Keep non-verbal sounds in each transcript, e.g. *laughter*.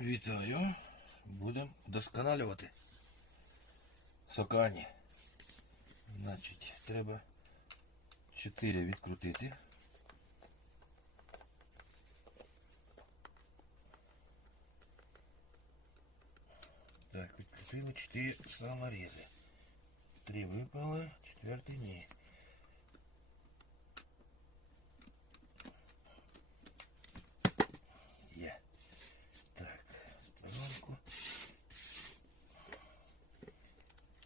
Вітаю. Будемо вдосконалювати сокані. Значить, треба 4 відкрутити. Так, відкрутили 4 саморези. Три випали, четвертий ні. Є. Так, сторонку.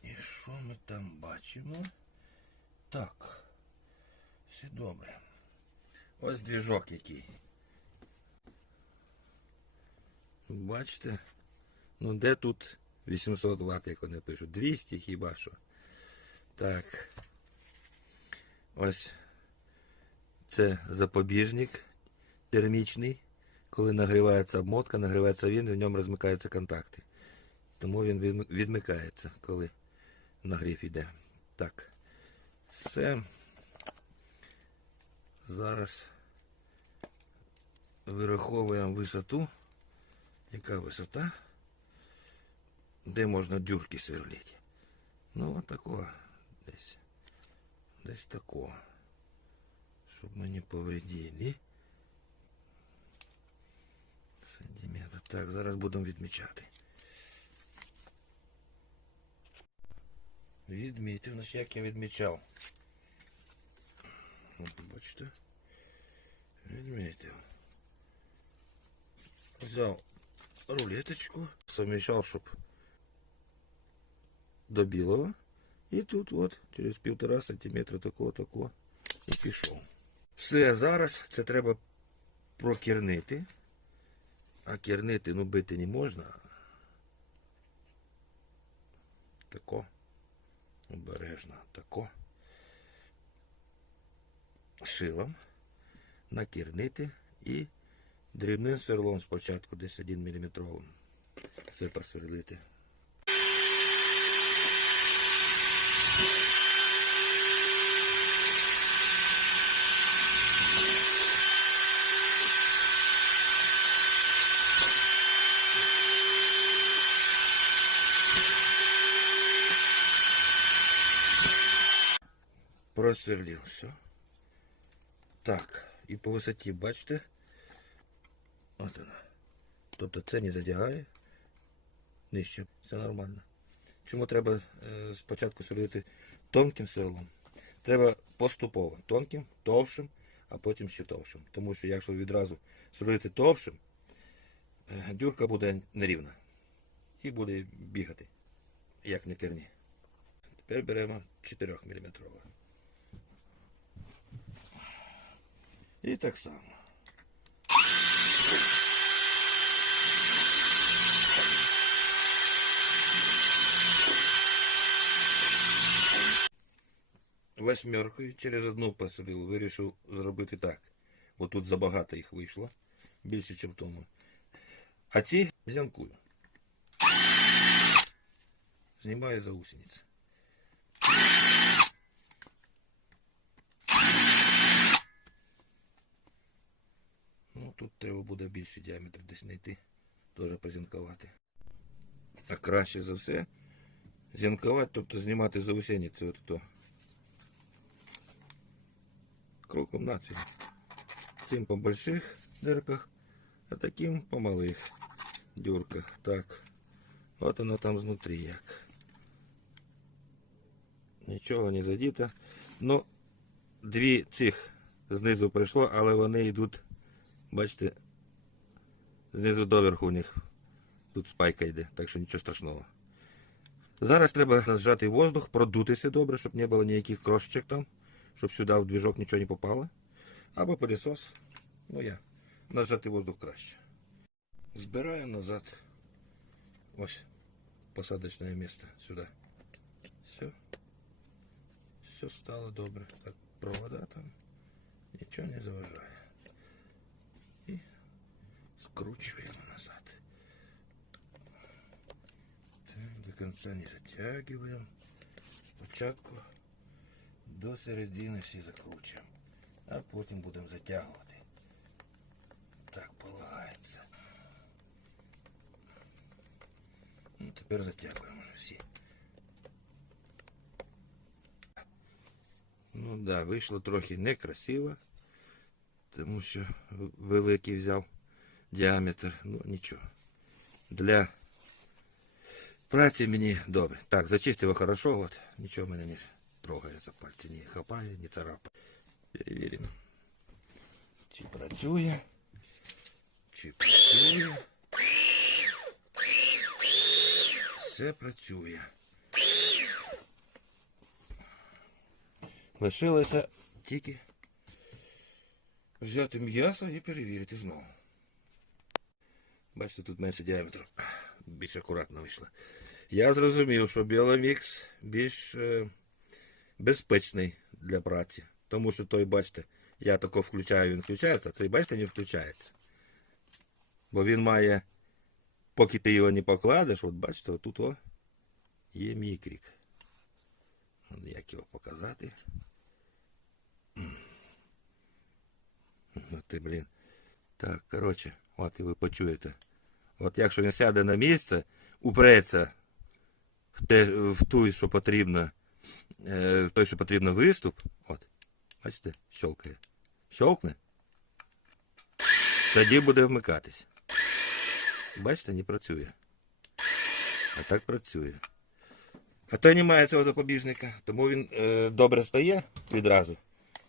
І що ми там бачимо? Так. Все добре. Ось двіжок який. Бачите? Ну де тут 800 Вт, як вони пишуть? 200 хіба що. Так. Ось це запобіжник термічний. Коли нагрівається обмотка, нагрівається він, в ньому розмикаються контакти. Тому він відмикається, коли нагрів йде. Так. Все. Зараз вираховуємо висоту. Яка висота? Де можна дюрки сверлити? Ну, отако. Десь. Десь тако. Щоб ми не повредили. Сантиметр. Так, зараз будемо відмічати. Відмітив, значить як я відмічав. От бачите. Відмітив. Взяв рулеточку, совмещав, щоб до білого. І тут от через півтора сантиметра такого, такого і пішов. Все, зараз це треба прокірнити. А кернити, ну бити не можна. Тако. Обережно. Тако. Шилом. Накірнити і дрібним сверлом спочатку десь 1 мм. Все просверлити. Просверлив все. Так, і по висоті, бачите? От вона. Тобто це не задягає. Нижче. Все нормально. Чому треба е, спочатку сверлити тонким сверлом? Треба поступово. Тонким, товшим, а потім ще товшим. Тому що якщо відразу сверлити товшим, е, дюрка буде нерівна. І буде бігати, як на керні. Тепер беремо 4 мм. І так само. Восьмеркою через одну посадив, вирішив зробити так. Бо тут забагато їх вийшло. Більше, ніж тому. А ці зянкую. Знімаю за гусениці. Ну, тут треба буде більший діаметр десь знайти, теж позінкувати. А краще за все зінкувати, тобто знімати заусениці от то. Кроком надвір. Цим по больших дирках, а таким по малих дюрках. Так. От воно там знутрі як. Нічого не задіто. Ну, дві цих знизу прийшло, але вони йдуть Бачите, знизу доверху у них тут спайка йде, так що нічого страшного. Зараз треба нажати воздух, продутися добре, щоб не було ніяких крошечок там, щоб сюди в двіжок нічого не попало. Або пилісос. Ну я. Нажати воздух краще. Збираю назад. Ось посадочне місце сюди. Все. Все стало добре. Так, провода там. Нічого не заважає. скручиваем назад. Так, до конца не затягиваем. Спочатку до середини всі закручуємо, а потім будемо затягувати. Так полагається. тепер затягуємо вже всі. Ну так, да, вийшло трохи некрасиво, тому що великий взяв діаметр. Ну нічого. Для праці мені добре. Так, зачистив його хорошо, от. Нічого мене не трогає за пальці, не хапає, не царапає. Перевіримо. Чи працює? Чи працює? Все працює. Лишилося тільки взяти м'ясо і перевірити знову. Бачите, тут менше діаметр. Більш акуратно вийшло. Я зрозумів, що біомікс більш е, безпечний для праці. Тому що той, бачите, я тако включаю, він включається, а цей, бачите, не включається. Бо він має, поки ти його не покладеш, от бачите, отут о, є мікрік. От Як його показати? Ну ти, блін. Так, коротше, от і ви почуєте. От якщо він сяде на місце, упреться в, те, в ту, що потрібно, той, що потрібно виступ, от, бачите, щелкає. Щелкне. Тоді буде вмикатись. Бачите, не працює. А так працює. А той немає цього запобіжника, тому він е, добре стає відразу.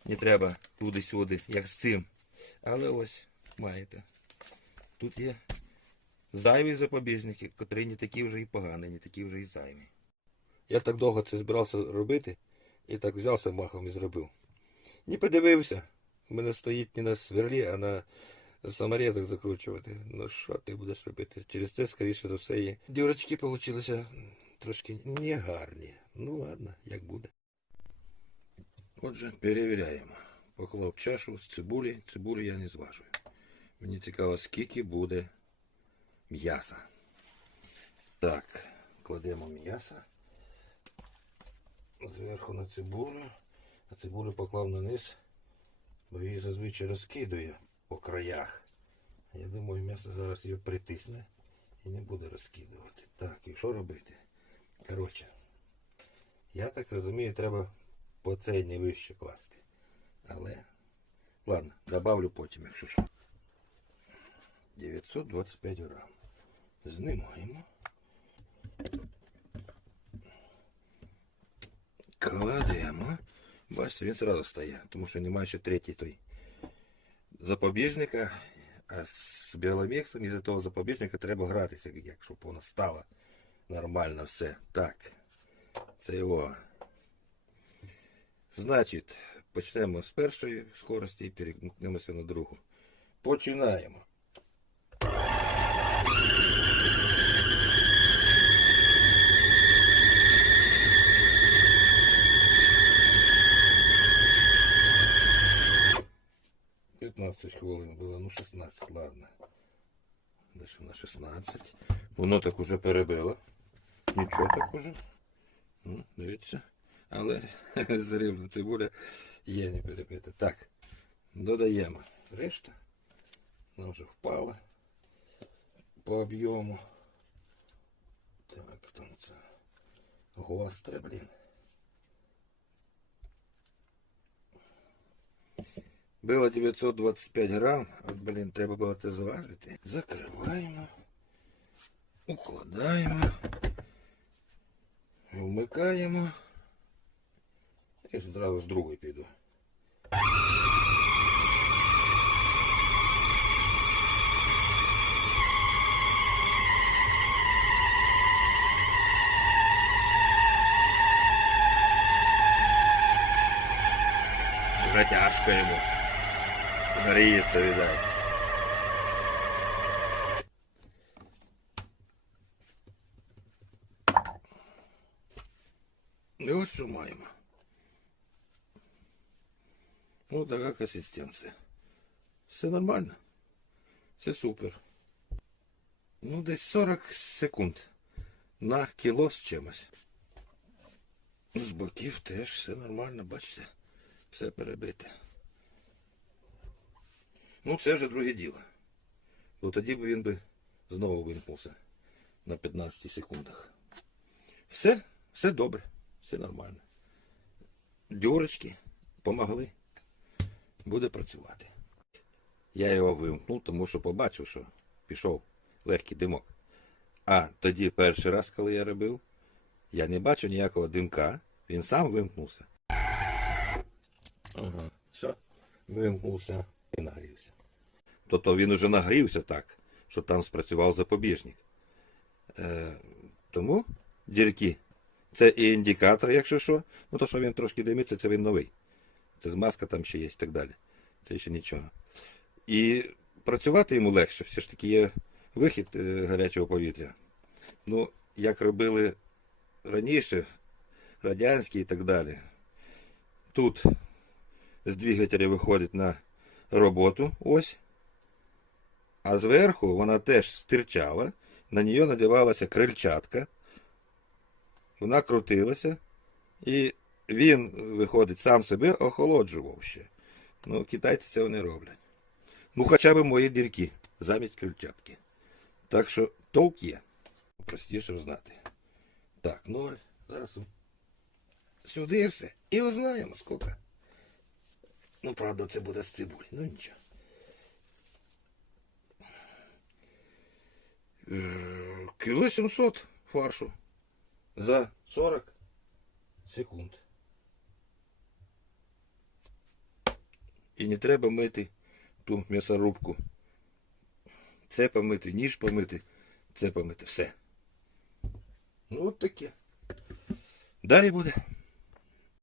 Не треба туди-сюди, як з цим. Але ось маєте. Тут є зайві запобіжники, котрі не такі вже і погані, не такі вже і зайві. Я так довго це збирався робити і так взявся махом і зробив. Не подивився. У мене стоїть не на сверлі, а на саморезах закручувати. Ну що ти будеш робити? Через це, скоріше за все, і дюрочки получилися трошки негарні. Ну ладно, як буде. Отже, перевіряємо. Поклав чашу з цибулі. Цибулі я не зважую. Мені цікаво, скільки буде м'яса. Так, кладемо м'ясо. Зверху на цибулю. А цибулю поклав на низ, бо її зазвичай розкидує по краях. Я думаю, м'ясо зараз її притисне і не буде розкидувати. Так, і що робити? Коротше, я так розумію, треба по цей не вище класти. Але, ладно, добавлю потім, якщо що. 925 грам. Знімаємо. Кладемо. Бачите, він одразу стає, тому що немає ще третій той запобіжника. А з біоломіксом із того запобіжника треба гратися, як щоб воно стало нормально все. Так. Це його. Значить, почнемо з першої скорості і перемкнемося на другу. Починаємо. П'ятнадцять хвилин було, ну 16, ладно. Десь на 16. Воно так уже перебило. Нічого так уже. Ну, дивіться. Але *laughs* зрівна цибуля є не перебита. Так, додаємо решта. Вона вже впала по об'єму. Так, там це гостре, блін. Було 925 грам, от, блін, треба було це зважити. Закриваємо, укладаємо, вмикаємо. І зразу з другої піду. Вже тяжко йому. Гріється, видать. І ось що маємо. Ну, така консистенція. Все нормально. Все супер. Ну, десь 40 секунд на кіло з чимось. З боків теж все нормально, бачите, все перебите. Ну, це вже друге діло. Бо тоді б він би знову вимкнувся. на 15 секундах. Все, все добре, все нормально. Дюрочки помогли. Буде працювати. Я його вимкнув, тому що побачив, що пішов легкий димок. А тоді перший раз, коли я робив, я не бачу ніякого димка, він сам вимкнувся. Ага, все, вимкнувся. Тобто він уже нагрівся так, що там спрацював запобіжник. Е, тому дірки. Це і індикатор, якщо що. Ну то, що він трошки димиться, це він новий. Це змазка там ще є і так далі. Це ще нічого. І працювати йому легше, все ж таки є вихід е, гарячого повітря. Ну, як робили раніше, радянські і так далі. Тут з двигателя виходить на роботу ось. А зверху вона теж стирчала, на неї надівалася крильчатка, вона крутилася, і він, виходить, сам себе охолоджував ще. Ну, китайці цього не роблять. Ну, хоча б мої дірки замість крильчатки. Так що толк є. Простіше знати. Так, ноль. Зараз сюди все. І узнаємо скільки. Ну, правда, це буде з цибулі. Ну нічого. Кіло 700 фаршу за 40 секунд. І не треба мити ту м'ясорубку. Це помити, ніж помити, це помити. Все. Ну от таке. Далі буде.